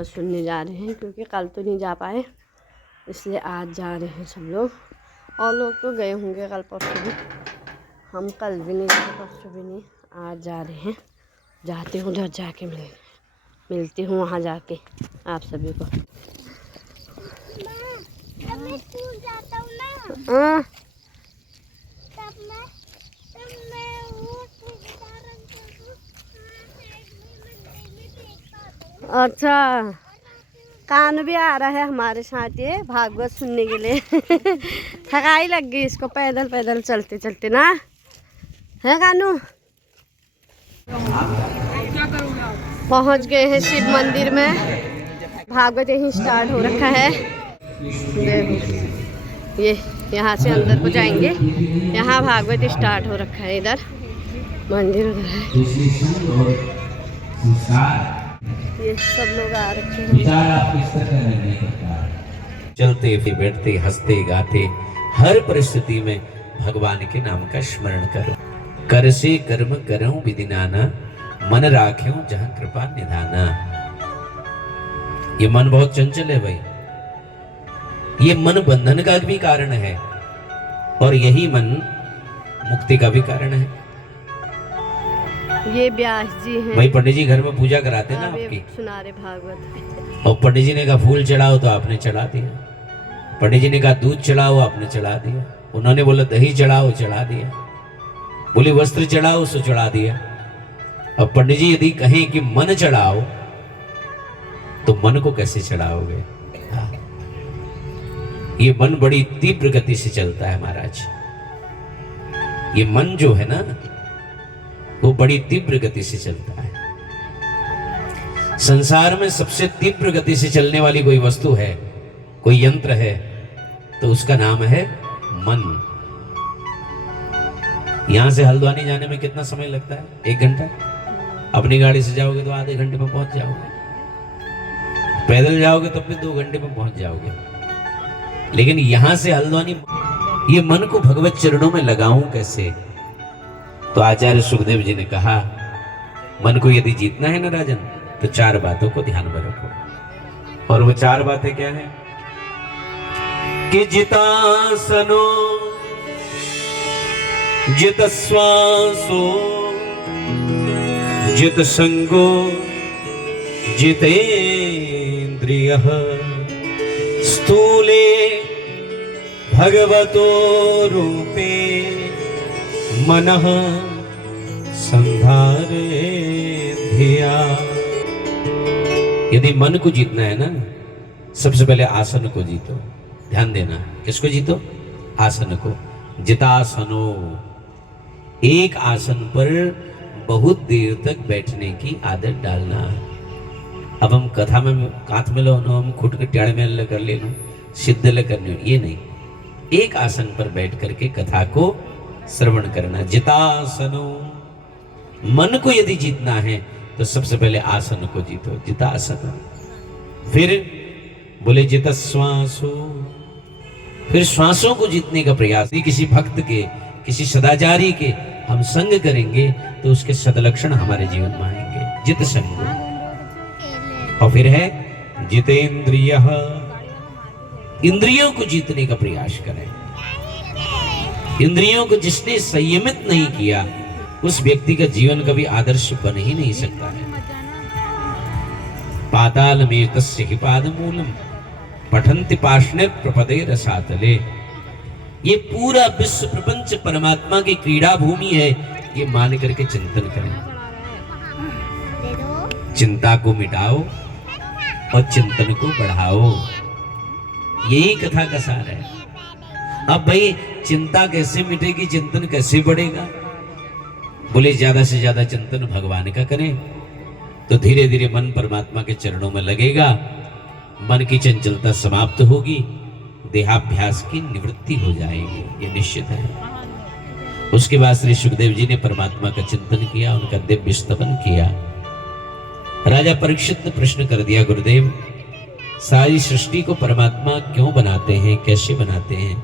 भागवत सुनने जा रहे हैं, क्योंकि कल तो नहीं जा पाए, इसलिए आज जा रहे हैं सब लोग। और लोग तो गए होंगे कल परसों भी, हम कल भी नहीं गए, परसों भी नहीं, आज जा रहे हैं। जाते हूँ उधर जाके मिलती हूँ वहाँ जाके आप सभी को। मैं स्कूल जाता हूँ ना, हाँ तब मैं वो अच्छा, कान भी आ रहा है हमारे साथ ये भागवत सुनने के लिए। थकाई लग गई इसको पैदल पैदल चलते चलते ना, है कानू। पहुंच गए हैं शिव मंदिर में, भागवत यहीं स्टार्ट हो रखा है। देखो ये यहाँ से अंदर को जाएंगे, यहाँ भागवत स्टार्ट हो रखा है। इधर मंदिर उधर है, ये सब लोग आ रखे हैं। चलते बैठते हंसते गाते हर परिस्थिति में भगवान के नाम का स्मरण करो। कर से कर्म करूं विधि नाना, मन राख्यूं जहां कृपा निधाना। ये मन बहुत चंचल है भाई, ये मन बंधन का भी कारण है और यही मन मुक्ति का भी कारण है। ये व्यास जी हैं भाई, पंडित जी घर में पूजा कराते ना आपकी, सुना रहे भागवत। और पंडित जी ने कहा फूल चढ़ाओ तो आपने चढ़ा दिया, पंडित जी ने कहा दूध चढ़ाओ आपने चढ़ा दिया, उन्होंने बोला दही चढ़ाओ चढ़ा दिया, बोले वस्त्र चढ़ाओ सो चढ़ा दिया। अब पंडित जी यदि कहें कि मन चढ़ाओ तो मन को कैसे चढ़ाओगे? ये मन बड़ी तीव्र गति से चलता है महाराज। ये मन जो है ना वो बड़ी तीव्र गति से चलता है। संसार में सबसे तीव्र गति से चलने वाली कोई वस्तु है, कोई यंत्र है, तो उसका नाम है मन। यहां से हल्द्वानी जाने में कितना समय लगता है? 1 घंटा। अपनी गाड़ी से जाओगे तो आधे घंटे में पहुंच जाओगे, पैदल जाओगे तो फिर 2 घंटे में पहुंच जाओगे। लेकिन यहां से हल्द्वानी, ये मन को भगवत चरणों में लगाऊं कैसे? तो आचार्य सुखदेव जी ने कहा मन को यदि जीतना है ना राजन, तो 4 बातों को ध्यान में रखो। और वो 4 बातें क्या है? कि जितासनो जित श्वासो जित संगो जितेन्द्रियः स्थूले भगवतो रूपे मनः संधारे धिया। यदि मन को जीतना है ना, सबसे पहले आसन को जीतो। ध्यान देना, किसको जीतो? आसन को। जितासनो, एक आसन पर बहुत देर तक बैठने की आदत डालना। अब हम कथा में कांत में लो हम खुद के टेढ़ में कर ले लो, सिद्ध ले करने, ये नहीं। एक आसन पर बैठ करके कथा को श्रवण करना। जितासनो, मन को यदि जीतना है तो सबसे पहले आसन को जीतो, जितासन। फिर बोले जित श्वासो, फिर श्वासों को जीतने का प्रयास। किसी भक्त के, किसी सदाचारी के हम संग करेंगे तो उसके सदलक्षण हमारे जीवन में आएंगे। जित संग। और फिर है जितेन्द्रियः, इंद्रियों को जीतने का प्रयास करें। इंद्रियों को जिसने संयमित नहीं किया उस व्यक्ति का जीवन कभी आदर्श बन ही नहीं सकता है। पाताल में तस्य हि पादमूलम पठन्ति पाषाणे प्रपदे रसातले। ये पूरा विश्व प्रपंच परमात्मा की क्रीड़ा भूमि है, ये मान करके चिंतन करें। चिंता को मिटाओ और चिंतन को बढ़ाओ, यही कथा का सार है। अब भाई चिंता कैसे मिटेगी, चिंतन कैसे बढ़ेगा? बोले ज्यादा से ज्यादा चिंतन भगवान का करें तो धीरे धीरे मन परमात्मा के चरणों में लगेगा, मन की चंचलता समाप्त होगी, देहाभ्यास की निवृत्ति हो जाएगी, ये निश्चित है। उसके बाद श्री सुखदेव जी ने परमात्मा का चिंतन किया, उनका दिव्य स्तवन किया। राजा परीक्षित ने प्रश्न कर दिया, गुरुदेव सारी सृष्टि को परमात्मा क्यों बनाते हैं, कैसे बनाते हैं,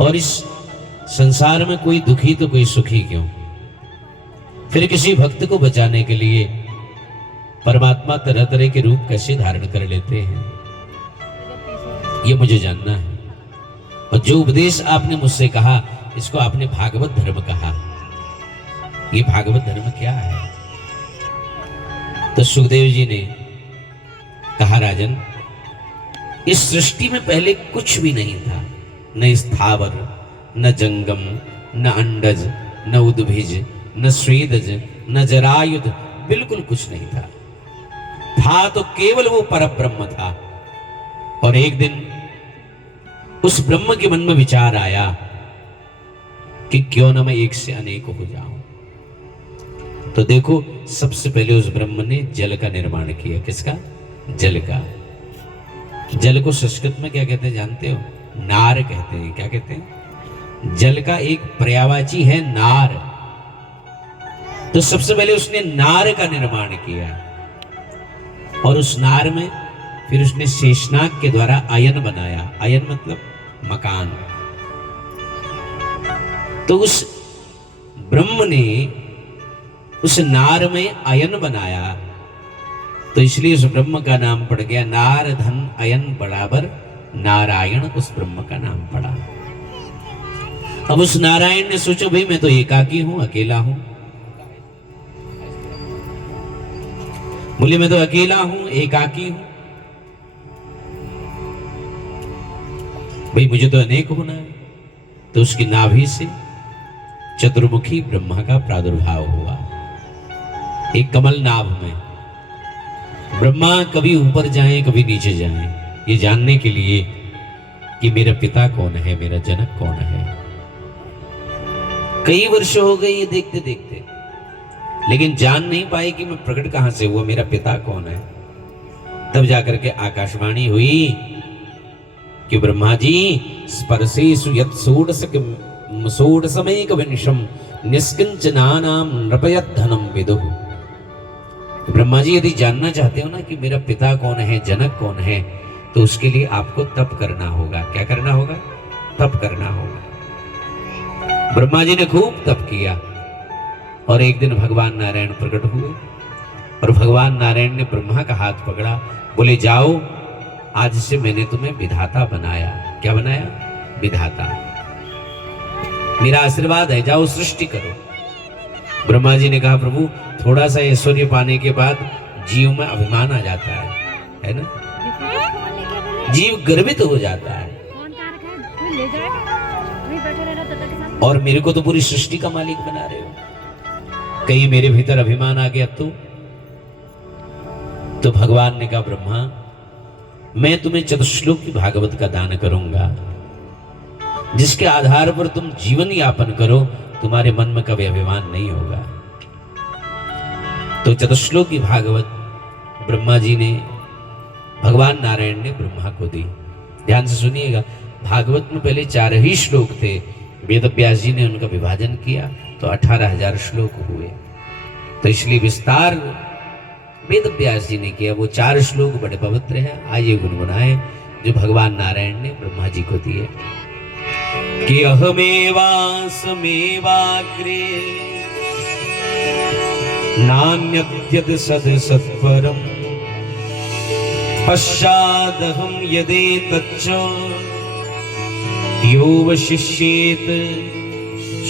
और इस संसार में कोई दुखी तो कोई सुखी क्यों? फिर किसी भक्त को बचाने के लिए परमात्मा तरह तरह के रूप कैसे धारण कर लेते हैं, ये मुझे जानना है। और जो उपदेश आपने मुझसे कहा, इसको आपने भागवत धर्म कहा। ये भागवत धर्म क्या है? तो सुखदेव जी ने कहा, राजन, इस सृष्टि में पहले कुछ भी नहीं था, न स्थावर, न जंगम, न अंडज, न उद्भिज, न स्वेदज, न जरायुध, बिल्कुल कुछ नहीं था। था तो केवल वो परब्रह्म था। और एक दिन उस ब्रह्म के मन में विचार आया कि क्यों ना मैं एक से अनेक हो जाऊं। तो देखो, सबसे पहले उस ब्रह्म ने जल का निर्माण किया। किसका? जल का। जल को संस्कृत में क्या कहते हैं जानते हो? नार कहते हैं। क्या कहते हैं? जल का एक पर्यायवाची है नार। तो सबसे पहले उसने नार का निर्माण किया, और उस नार में फिर उसने शेषनाग के द्वारा अयन बनाया। अयन मतलब मकान। तो उस ब्रह्म ने उस नार में अयन बनाया, तो इसलिए उस ब्रह्म का नाम पड़ गया नार धन अयन बराबर नारायण। उस ब्रह्म का नाम पड़ा। अब उस नारायण ने सोचो, भाई मैं तो एकाकी हूं, अकेला हूं। बोले मैं तो अकेला हूं, एकाकी हूं, भाई मुझे तो अनेक होना है। तो उसकी नाभि से चतुर्मुखी ब्रह्मा का प्रादुर्भाव हुआ। एक कमल नाभ में ब्रह्मा कभी ऊपर जाएं, कभी नीचे जाएं, ये जानने के लिए कि मेरा पिता कौन है, मेरा जनक कौन है। कई वर्ष हो गए ये देखते देखते, लेकिन जान नहीं पाए कि मैं प्रकट कहां से हुआ, मेरा पिता कौन है। तब जाकर के आकाशवाणी हुई कि ब्रह्मा जी, स्पर्शेषु यत् षोडशमेक विंशम निष्किंचनानां नृपयद्धनं विदुः। ब्रह्मा जी, यदि जानना चाहते हो ना कि मेरा पिता कौन है, जनक कौन है, तो उसके लिए आपको तप करना होगा। क्या करना होगा? तप करना होगा। ब्रह्मा जी ने खूब तप किया, और एक दिन भगवान नारायण प्रकट हुए, और भगवान नारायण ने ब्रह्मा का हाथ पकड़ा। बोले, जाओ, आज से मैंने तुम्हें विधाता बनाया। क्या बनाया? विधाता। मेरा आशीर्वाद है, जाओ सृष्टि करो। ब्रह्मा जी ने कहा, प्रभु थोड़ा सा ऐश्वर्य पाने के बाद जीव में अभिमान आ जाता है ना? जीव गर्वित हो जाता है। और मेरे को तो पूरी सृष्टि का मालिक बना रहे हो, कहीं मेरे भीतर अभिमान आ गया तो भगवान ने कहा, ब्रह्मा मैं तुम्हें चतुश्लोक की भागवत का दान करूंगा, जिसके आधार पर तुम जीवन यापन करो, तुम्हारे मन में कभी अभिमान नहीं होगा। तो चतुश्लोक की भागवत ब्रह्मा जी ने, भगवान नारायण ने ब्रह्मा को दी। ध्यान से सुनिएगा, भागवत में पहले 4 ही श्लोक थे। वेद व्यास जी ने उनका विभाजन किया तो 18,000 श्लोक हुए। तो इसलिए विस्तार वेद व्यास जी ने किया। वो 4 श्लोक बड़े पवित्र हैं। आइए गुनगुनाएं जो भगवान नारायण ने ब्रह्मा जी को दिए। कि अहमेवासमेवाग्रे नान्यद्यत् सत्परम् पश्चादहं यदेतच्च योऽवशिष्येत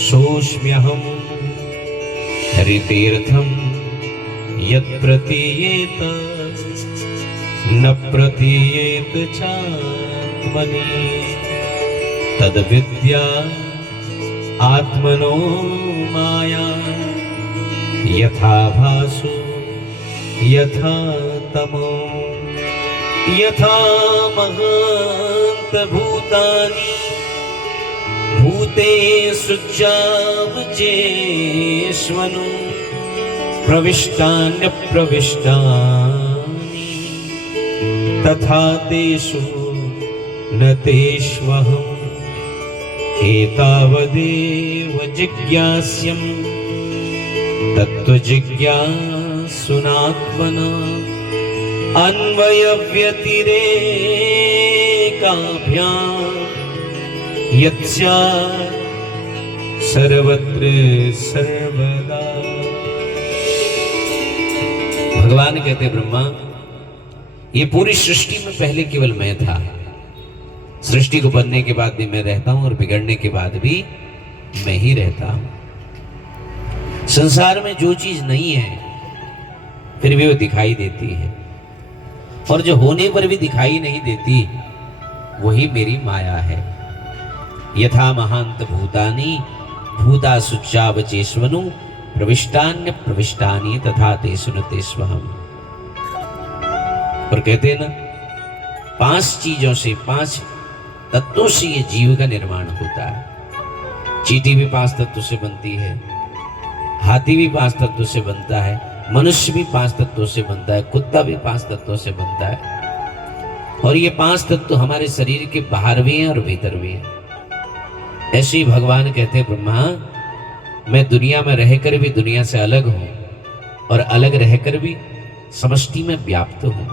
सोऽस्म्यहं हरितीर्थं यत्प्रतीयेत न प्रतीयेत चात्मनि तद्विद्या आत्मनो माया यथा भासो यथा तमो यथा महान्तभूतानि भूतेषु चावचेष्वनु प्रविष्टान्यप्रविष्टानि तथा तेषु न तेष्वहम् एतावदेव जिज्ञास्यं तत्त्वजिज्ञासुनात्मना अन्वयव्यतिरेकाभ्याम् यत्स्यात् सर्वत्र सर्वदा। भगवान कहते ब्रह्मा, ये पूरी सृष्टि में पहले केवल मैं था, सृष्टि को बनने के बाद भी मैं रहता हूं और बिगड़ने के बाद भी मैं ही रहता हूं। संसार में जो चीज नहीं है फिर भी वो दिखाई देती है, और जो होने पर भी दिखाई नहीं देती वही मेरी माया है। यथा महांत भूतानि भूता सुच्चावचेष्वनु प्रविष्टान्य प्रविष्टानि तथा ते सुनते स्वहम। और कहते हैं ना, 5 चीजों से, 5 तत्वों से ये जीव का निर्माण होता है। चींटी भी 5 तत्वों से बनती है, हाथी भी 5 तत्वों से बनता है, मनुष्य भी 5 तत्वों से बनता है, कुत्ता भी 5 तत्वों से बनता है। और ये 5 तत्व हमारे शरीर के बाहर भी हैं और भीतर भी हैं। ऐसे ही भगवान कहते हैं ब्रह्मा, मैं दुनिया में रहकर भी दुनिया से अलग हूं और अलग रहकर भी समष्टि में व्याप्त हूं।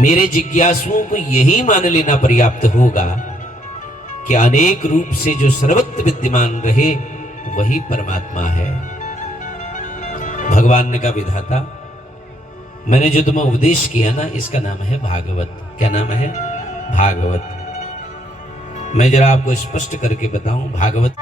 मेरे जिज्ञासुओं को यही मान लेना पर्याप्त होगा कि अनेक रूप से जो सर्वत्र विद्यमान रहे वही परमात्मा है। भगवान ने कहा, विधाता मैंने जो तुम्हें उपदेश किया ना, इसका नाम है भागवत। क्या नाम है? भागवत। मैं जरा आपको स्पष्ट करके बताऊं, भागवत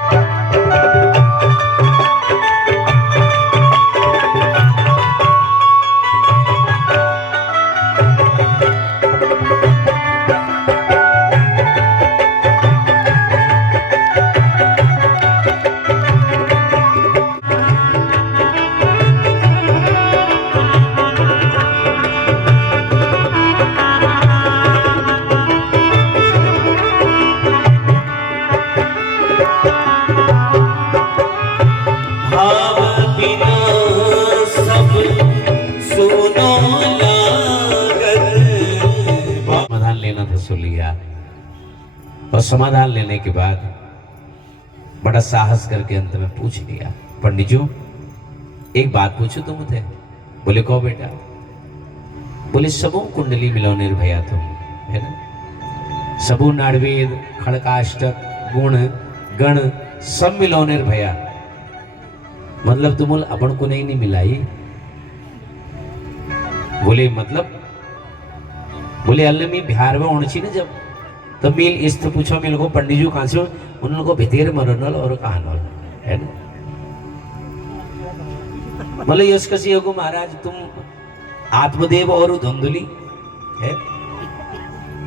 और समाधान लेने के बाद बड़ा साहस करके अंत में पूछ लिया, पंडित जी एक बात पूछो तुम मुझे। बोले कहो बेटा। बोले सबो कुंडली मिलो निर्भया तुम, है ना, सबो नाड़वेद खड़काष्टक गुण गण सब मिलो निर्भया, मतलब तुम अपन को नहीं मिलाई। बोले मतलब? बोले अल्ले में बिहार में होनी चाहिए ना, जब तब मिल इस तो पूछो मिल को पंडित जी कहां से, उन लोगों को भितेर मरनल और कहानल, है ना। मतलब यश कसी हो महाराज, तुम आत्मदेव और धुंधुली है,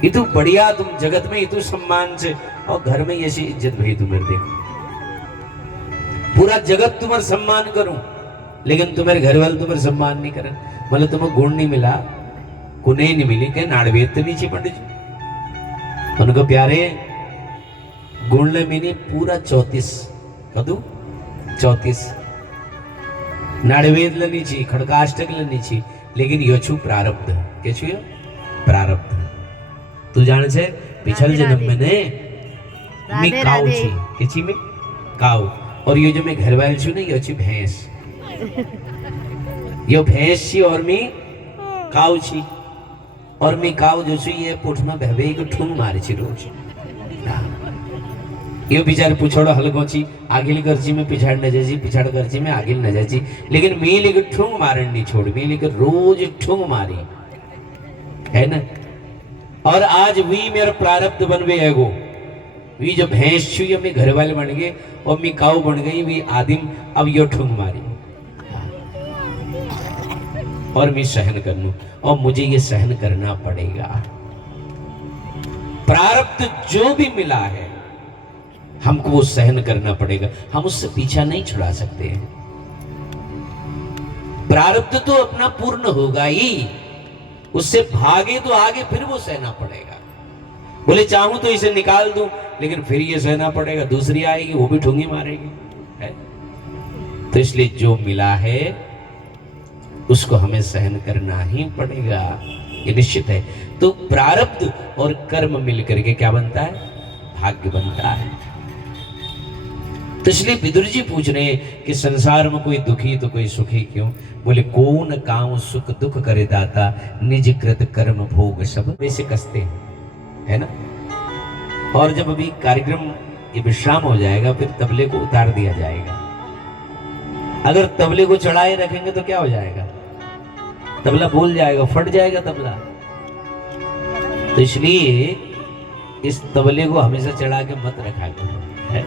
ये तो बढ़िया, तुम जगत में ये तो सम्मान से, और घर में ऐसी इज्जत भई तुम्हारे। देखो पूरा जगत तुम्हारा सम्मान करूं, लेकिन तुम्हारे घर वाले तुम्हारे सम्मान नहीं करें। मतलब तुम्हें गुण नहीं मिला, कुने नहीं मिली, क्या नाड़वेद तो नीचे पंडित जी उनको प्यारे गुण ले मिनी पूरा 34 कदू 34 नाड़वेद ले नीचे खड़काष्टक ले नीचे, लेकिन यो छु प्रारब्ध। के छु यो प्रारब्ध। तू जाने छे पिछल जन्म में ने मी काऊ छी, के छी में काऊ, और ये जो मैं घर वाले छु ने यो छी भैंस। यो भैंस छी और मी काऊ छी, और मैं काव जो छु ये पुठ में भवे को ठूंग मारे छी रोज। ये बेचारे पुछड़ो हलको छी, आगिल करची में पिछाड़ न जाची, पिछाड़ करची में आगिल न जाची, लेकिन मेले को ठूंग मारन नहीं छोड़, मेले को रोज ठूंग मारी, है ना। और आज वी मेरा प्रारब्ध बनवे है गो, वी जो भैंस छु ये मैं घर वाले बन गए और मैं काव बन गई, वी आदिम अब यो ठूंग मारी और मैं सहन कर लूं, और मुझे ये सहन करना पड़ेगा। प्रारब्ध जो भी मिला है हमको वो सहन करना पड़ेगा, हम उससे पीछा नहीं छुड़ा सकते हैं। प्रारब्ध तो अपना पूर्ण होगा ही, उससे भागे तो आगे फिर वो सहना पड़ेगा। बोले चाहूं तो इसे निकाल दूं, लेकिन फिर ये सहना पड़ेगा, दूसरी आएगी वो भी ठूंगी मारेगी, है? तो इसलिए जो मिला है उसको हमें सहन करना ही पड़ेगा, ये निश्चित है। तो प्रारब्ध और कर्म मिलकर के क्या बनता है? भाग्य बनता है। तो इसलिए विदुर जी पूछ रहे हैं कि संसार में कोई दुखी तो कोई सुखी क्यों? बोले कौन काम सुख दुख करे दाता, निज कृत कर्म भोग सब वैसे कसते हैं, है ना। और जब अभी कार्यक्रम ये विश्राम हो जाएगा, फिर तबले को उतार दिया जाएगा। अगर तबले को चढ़ाए रखेंगे तो क्या हो जाएगा? तबला बोल जाएगा, फट जाएगा तबला। तो इसलिए इस तबले को हमेशा चढ़ा के मत रखा करो, है?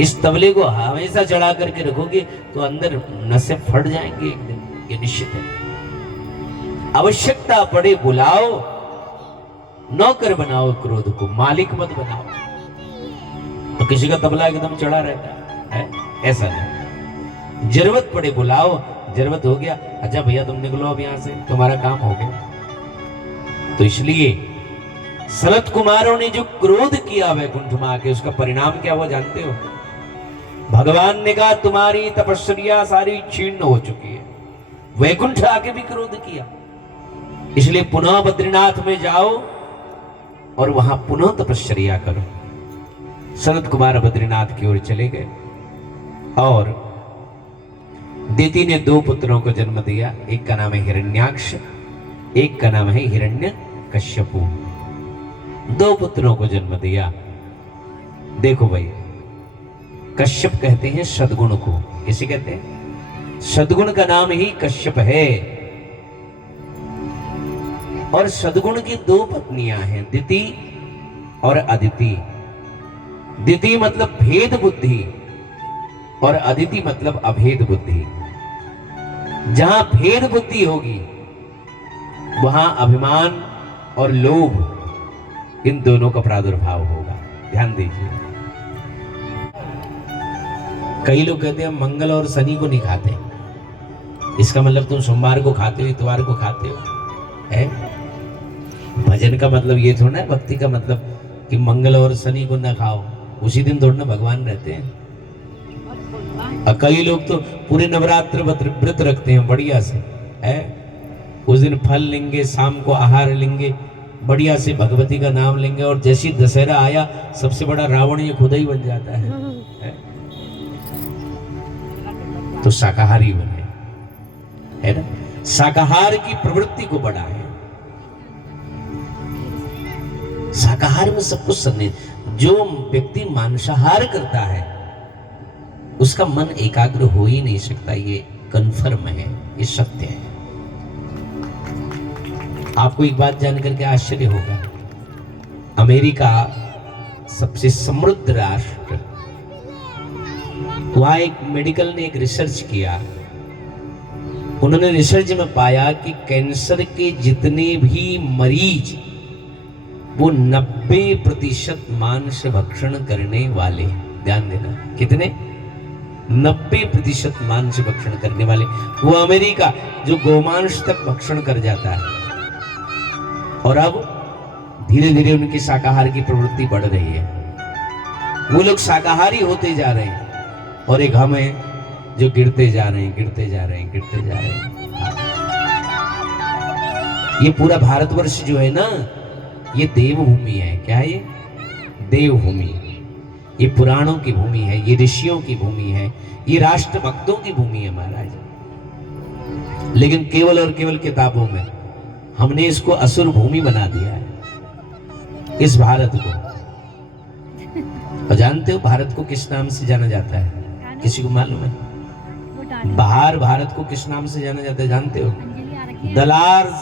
इस तबले को हमेशा चढ़ा करके रखोगे तो अंदर नसें फट जाएंगे एक दिन, ये निश्चित है। आवश्यकता पड़े बुलाओ, नौकर बनाओ क्रोध को, मालिक मत बनाओ। तो किसी का तबला एकदम चढ़ा रहता है, ऐसा नहीं। जरूरत पड़े बुलाओ, जरूरत हो गया अच्छा भैया तुम निकलो अब यहां से, तुम्हारा काम हो गया। तो इसलिए सनत कुमारों ने जो क्रोध किया वैकुंठ में आके, उसका परिणाम क्या हुआ जानते हो? भगवान ने कहा तुम्हारी तपस्या सारी क्षीण हो चुकी है। वैकुंठ आके भी क्रोध किया, इसलिए पुनः बद्रीनाथ में जाओ और वहां पुनः तपस्या करो। सनत कुमार बद्रीनाथ की ओर चले गए और दिति ने 2 पुत्रों को जन्म दिया। एक का नाम है हिरण्याक्ष, एक का नाम है हिरण्यकश्यपु। 2 पुत्रों को जन्म दिया। देखो भाई, कश्यप कहते हैं सद्गुण को। किसे कहते हैं? सद्गुण का नाम ही कश्यप है। और सद्गुण की 2 पत्नियां हैं, दिति और अदिति। दिति मतलब भेद बुद्धि और अदिति मतलब अभेद बुद्धि। जहां भेद बुद्धि होगी वहां अभिमान और लोभ, इन दोनों का प्रादुर्भाव होगा। ध्यान दीजिए। कई लोग कहते हैं मंगल और शनि को नहीं खाते, इसका मतलब तुम सोमवार को खाते हो, इतवार को खाते हो, है? भजन का मतलब ये थोड़ा है, भक्ति का मतलब कि मंगल और शनि को ना खाओ, उसी दिन थोड़ा ना भगवान रहते हैं। और कई लोग तो पूरे नवरात्र व्रत रखते हैं बढ़िया से, है? उस दिन फल लेंगे, शाम को आहार लेंगे, बढ़िया से भगवती का नाम लेंगे, और जैसी दशहरा आया सबसे बड़ा रावण ये खुद ही बन जाता है? तो शाकाहारी बने, है ना? शाकाहार की प्रवृत्ति को बढ़ाएं। शाकाहार में सब कुछ संदेश। जो व्यक्ति मांसाहार करता है उसका मन एकाग्र हो ही नहीं सकता, ये कन्फर्म है, ये सत्य है। आपको एक बात जानकर के आश्चर्य होगा, अमेरिका सबसे समृद्ध राष्ट्र, वहां एक मेडिकल ने एक रिसर्च किया। उन्होंने रिसर्च में पाया कि कैंसर के जितने भी मरीज वो 90% मांस भक्षण करने वाले। ध्यान देना, कितने? 90% मांस भक्षण करने वाले। वो अमेरिका जो गोमांस तक भक्षण कर जाता है, और अब धीरे धीरे उनकी शाकाहार की प्रवृत्ति बढ़ रही है। वो लोग शाकाहारी होते जा रहे हैं, और एक हम हैं जो गिरते जा रहे हैं, गिरते जा रहे हैं, गिरते जा रहे हैं। ये पूरा भारतवर्ष जो है ना, ये देवभूमि है। क्या है ये? देवभूमि। ये पुराणों की भूमि है, ये ऋषियों की भूमि है, ये राष्ट्रभक्तों की भूमि है महाराज। लेकिन केवल और केवल किताबों में हमने इसको असुर भूमि बना दिया है, इस भारत को। और जानते हो भारत को किस नाम से जाना जाता है? किसी को मालूम है? बाहर भारत को किस नाम से जाना जाता है जानते हो? The large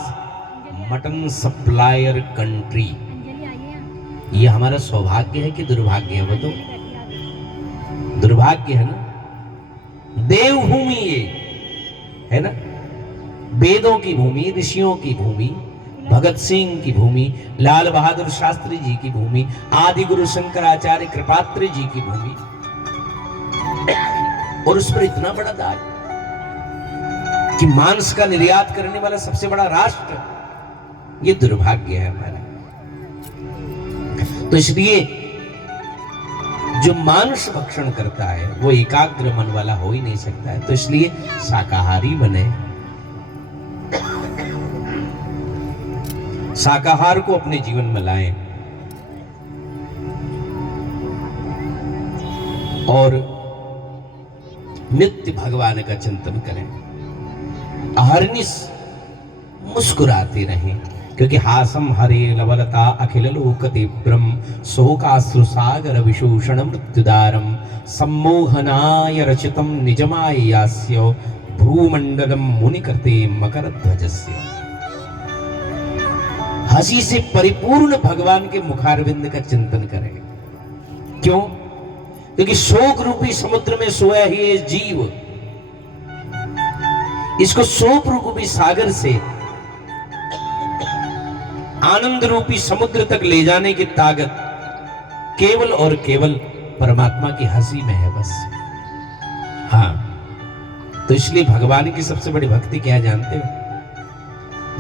mutton supplier country. ये हमारा सौभाग्य है कि दुर्भाग्य है? वो तो दुर्भाग्य है ना। देवभूमि ये है ना, वेदों की भूमि, ऋषियों की भूमि, भगत सिंह की भूमि, लाल बहादुर शास्त्री जी की भूमि, आदि गुरु शंकराचार्य कृपात्री जी की भूमि, और उस पर इतना बड़ा दाग कि मांस का निर्यात करने वाला सबसे बड़ा राष्ट्र। ये दुर्भाग्य है हमारा। तो इसलिए जो मांस भक्षण करता है वो एकाग्र मन वाला हो ही नहीं सकता है। तो इसलिए शाकाहारी बने, शाकाहार को अपने जीवन में लाएं और नित्य भगवान का चिंतन करें, अहर्निश मुस्कुराते रहें, क्योंकि हासम हरे लवलता अखिल लोक तीव्रम शोकाश्रु सागर विशूषण मृत्युदारम सम्मोहनाय रचितम निजमाय यास्य भ्रूमंडलम मुनि करते मकर ध्वजस्य। हंसी से परिपूर्ण भगवान के मुखारविंद का चिंतन करें। क्यों? क्योंकि शोक रूपी समुद्र में सोया ही ये जीव, इसको शोक रूपी सागर से आनंद रूपी समुद्र तक ले जाने की ताकत केवल और केवल परमात्मा की हंसी में है बस। हाँ, तो इसलिए भगवान की सबसे बड़ी भक्ति क्या जानते हो?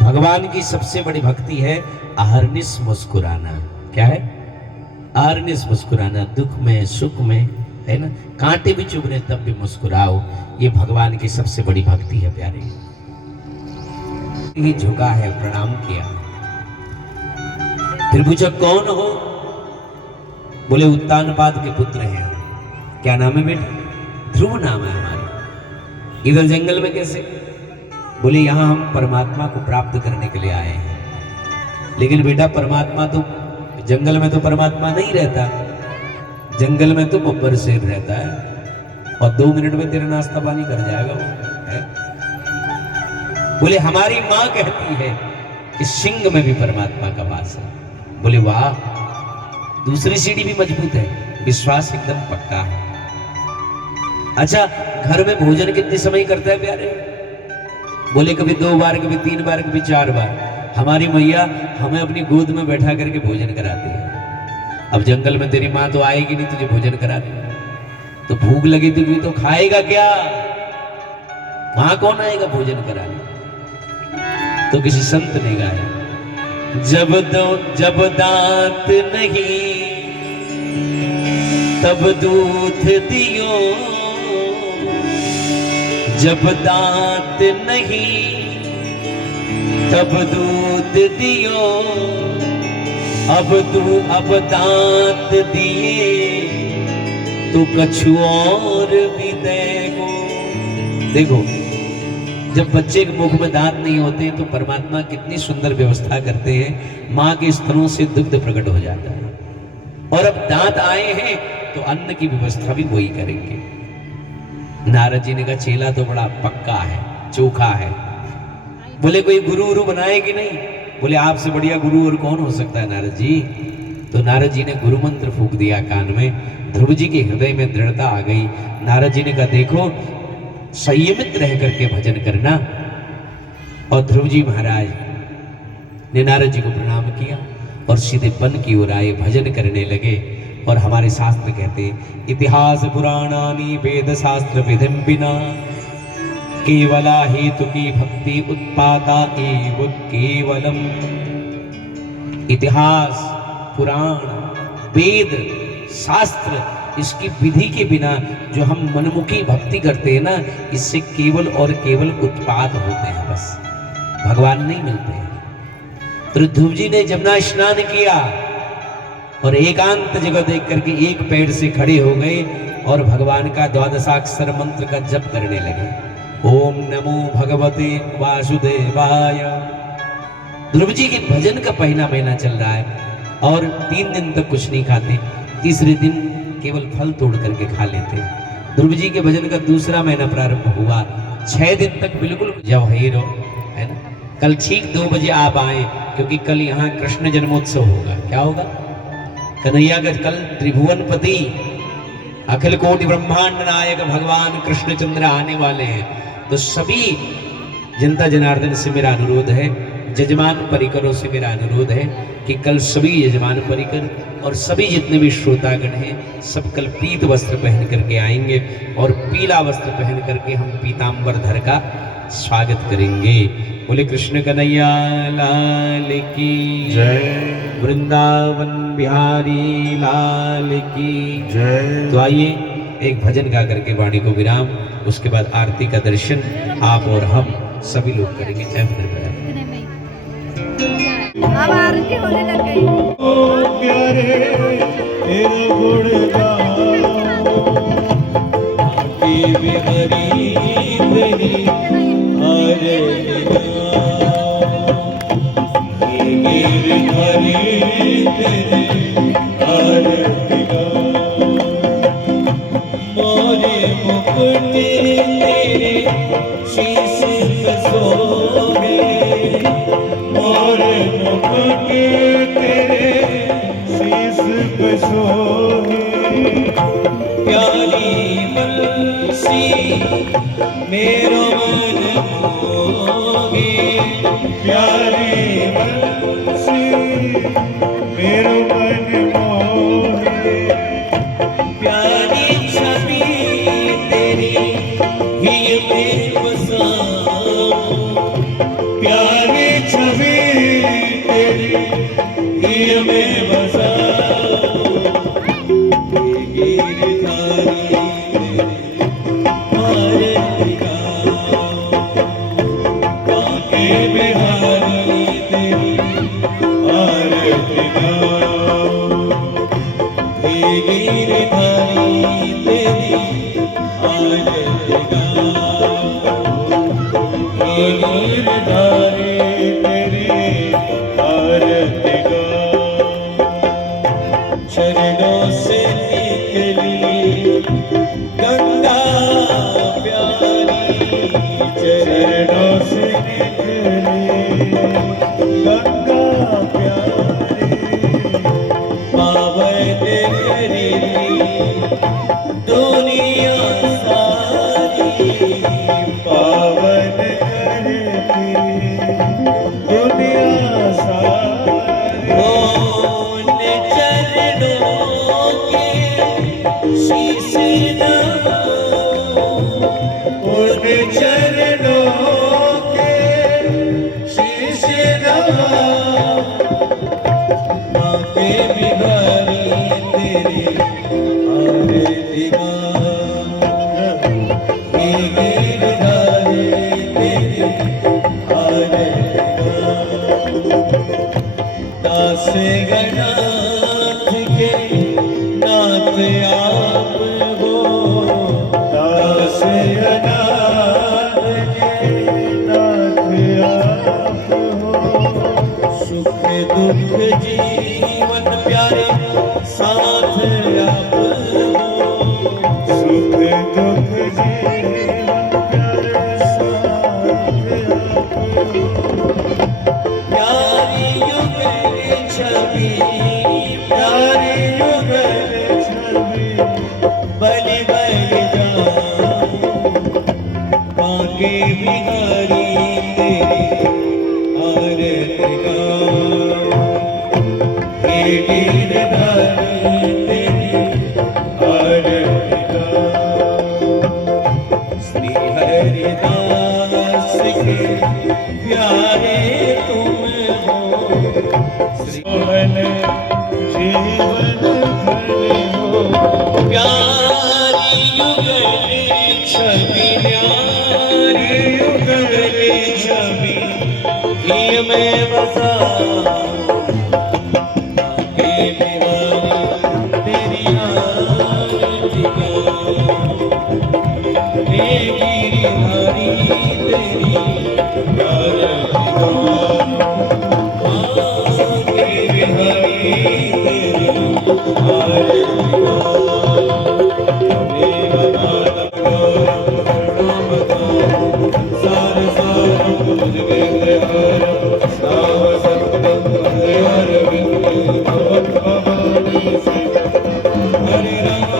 भगवान की सबसे बड़ी भक्ति है अहर्निश मुस्कुराना। क्या है? अहर्निश मुस्कुराना, दुख में सुख में, है ना, कांटे भी चुभ रहे तब भी मुस्कुराओ। ये भगवान की सबसे बड़ी भक्ति है प्यारे। ये झुका है, प्रणाम किया, फिर पूछा कौन हो? बोले उत्तानपाद के पुत्र हैं। क्या नाम है बेटा? ध्रुव नाम है हमारे। इधर जंगल में कैसे? बोले यहाँ हम परमात्मा को प्राप्त करने के लिए आए हैं। लेकिन बेटा परमात्मा तो जंगल में तो परमात्मा नहीं रहता, जंगल में तो बब्बर शेर रहता है और 2 मिनट में तेरा नाश्ता पानी कर जाएगा वो है। बोले हमारी माँ कहती है कि सिंह में भी परमात्मा का वास है। बोले वाह, दूसरी सीढ़ी भी मजबूत है, विश्वास एकदम पक्का है। अच्छा, घर में भोजन कितने समय करता है प्यारे? बोले कभी 2 बार, कभी 3 बार, कभी 4 बार। हमारी मैया हमें अपनी गोद में बैठा करके भोजन कराती है। अब जंगल में तेरी माँ तो आएगी नहीं तुझे भोजन कराने, तो भूख लगी तुझे तो खाएगा क्या? वहां कौन आएगा भोजन कराने? तो किसी संत ने गाया, जब दांत नहीं तब दूध दियो, जब दांत नहीं तब दूध दियो, अब दांत दिए तो कछु और भी देगो। देखो, जब बच्चे के मुख में दांत नहीं होते तो परमात्मा कितनी सुंदर व्यवस्था करते हैं, माँ के स्तनों से दुग्ध प्रकट हो जाता है। और अब दांत आए हैं तो अन्न की व्यवस्था भी वही करेंगे। नारद जी ने कहा चेला तो बड़ा पक्का है, चोखा है। बोले कोई गुरु बनाए कि नहीं? बोले आपसे बढ़िया गुरु और कौन हो सकता है नारद जी। तो नारद जी ने गुरु मंत्र फूंक दिया कान में। ध्रुव जी के हृदय में दृढ़ता आ गई। नारद जी ने कहा देखो, संयमित रह करके भजन करना। और ध्रुव जी महाराज ने नारद जी को प्रणाम किया और सीधे वन की ओर आए, भजन करने लगे। और हमारे शास्त्र कहते हैं, इतिहास पुराणानि वेद शास्त्र विधिम बिना, केवला हेतु की भक्ति उत्पादा एव केवलम। इतिहास, पुराण, वेद, शास्त्र, इसकी विधि के बिना जो हम मनमुखी भक्ति करते हैं ना, इससे केवल और केवल उत्पाद होते हैं, बस भगवान नहीं मिलते हैं। तो ध्रुव जी ने जमुना स्नान किया और एकांत जगह देख करके एक पेड़ से खड़े हो गए और भगवान का 12 मंत्र का जप करने लगे। ओम नमो भगवते वासुदेवाय। ध्रुव जी के भजन का पहला महीना चल रहा है और 3 दिन तक कुछ नहीं खाते, तीसरे दिन केवल फल तोड़ करके खा लेते। ध्रुव जी के भजन का दूसरा महीना प्रारंभ हुआ, 6 दिन तक बिल्कुल जब है ना। कल ठीक 2 बजे आप आए, क्योंकि कल यहाँ कृष्ण जन्मोत्सव होगा। क्या होगा? कन्हैया का कल त्रिभुवनपति अखिल कोटि ब्रह्मांड नायक भगवान कृष्णचंद्र आने वाले हैं। तो सभी जनता जनार्दन से मेरा अनुरोध है, जजमान परिकरों से मेरा अनुरोध है कि कल सभी यजमान परिकर और सभी जितने भी श्रोतागण हैं सब कल पीत वस्त्र पहन करके आएंगे और पीला वस्त्र पहन करके हम पीतांबर धर का स्वागत करेंगे। बोले कृष्ण कन्हैया लाल की जय, वृंदावन बिहारी लाल की जय। तो आइए एक भजन गा करके वाणी को विराम, उसके बाद आरती का दर्शन आप और हम सभी लोग करेंगे। जय वृंदावन। अब आरती होने लग गई। ओ प्यारे तेरे गुण गाओ, आके बिगड़ी तेरी आरती गाओ, गिरधरी तेरी आरती गाओ, मोरे मुकुट तेरे शीश कसोगे और मुख के तेरे शीस पे सोहे प्यारी बंसी मेरो मन मोगे प्यारी बंसी मेरो मन मोहे प्यारी छवि तेरी ही में बसाऊं प्यारी छवि तेरी ही में बसाऊं गिरधारी आरती के बिहारी तेरी आरती गाऊं हे गिरधारी तेरी आरती हे गिरधारी तेरी आरती गाऊं चरणों से निकली गंगा प्यारी चरणों से निकली गंगा प्यारी पावन करी दुनिया सारी पावन करती दुनिया सारी उन चरणों के शीश नवाऊं उन चरणों के शीश नवाऊं आके बिहारी तेरी आरती गाऊं हे गिरधारी तेरी आरती गाऊं दास गणाथ के नाथ आप हो दास अनाथ के नाथ आप हो सुख दुख जीवन प्यारे साथ आप हो सुख दुख जीवन प्यारे साथ आप हो प्यारी युगल छवि प्यारी युगल छवि बलि बलि जाऊं बांके बिहारी तेरी आरती गाऊं हे गिरधारी तेरी आरती गाऊं श्री हरिदास के प्यारे तुम हो श्री मोहन जीवन धन्य हो प्यारी युगल छवि प्यारी युगल छवि ही में बसा के बिहारी तेरी आरती गाऊं हे गिरधारी तेरी आरती गाऊं के बिहारी तेरी आरती गाऊं हे नाथ नाम गाऊं सार सार मुझ गेंद्र हार साव सतम हर बिंद भगवत भवानी से हरे राम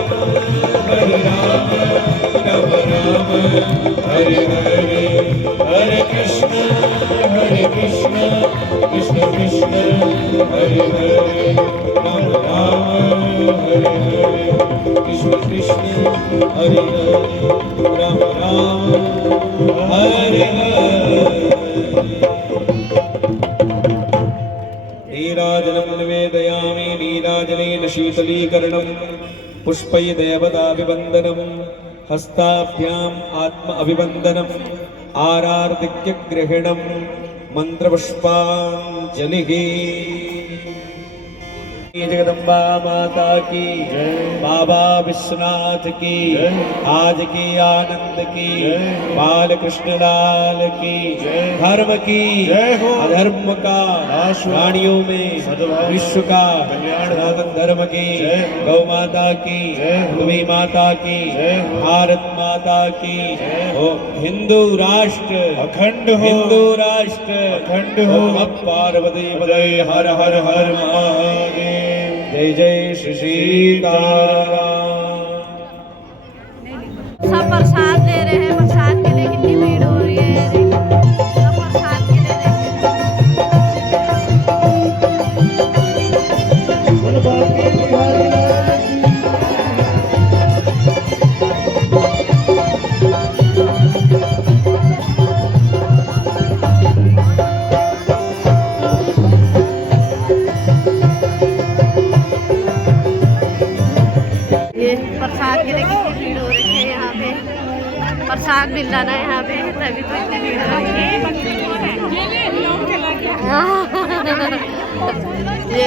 राम राम हरे हरे हरे कृष्ण कृष्ण कृष्ण हरे हरे राम राम हरे हरे कृष्ण कृष्ण हरे हरे राम राम हरे हरे नीराजनं निवेदयामि नीराजनेन शीतलीकरणं पुष्पै देवताभिवन्दनं हस्ताभ्याम् आत्म अभिवन्दनम् आरार्तिक्यगृहिणं मन्त्रपुष्पाञ्जलिः जगदम्बा माता की जय। बाबा विश्वनाथ की जय। आज की आनंद की जय। बाल कृष्ण लाल की जय। धर्म की जय हो। अधर्म का नाश हो। प्राणियों में सद्भाव विश्व का कल्याण हो। सनातन धर्म की जय हो। गौ माता की जय हो। पृथ्वी माता की जय हो। भारत माता की जय हो हिंदू राष्ट्र अखंड हो। हिंदू राष्ट्र अखंड हो। अब पार्वती पदय हर हर हर महादेव जय जय श्री सीताराम। सब प्रसाद ले रहे हैं। प्रसाद के लिए कितनी भीड़ हो रही है ये देखिए। सब प्रसाद के लिए ये प्रसाद के लिए कितनी भीड़ हो रही है यहाँ पे। प्रसाद मिल रहा ना यहाँ पे तभी तो इतनी भीड़ हो रही है। ये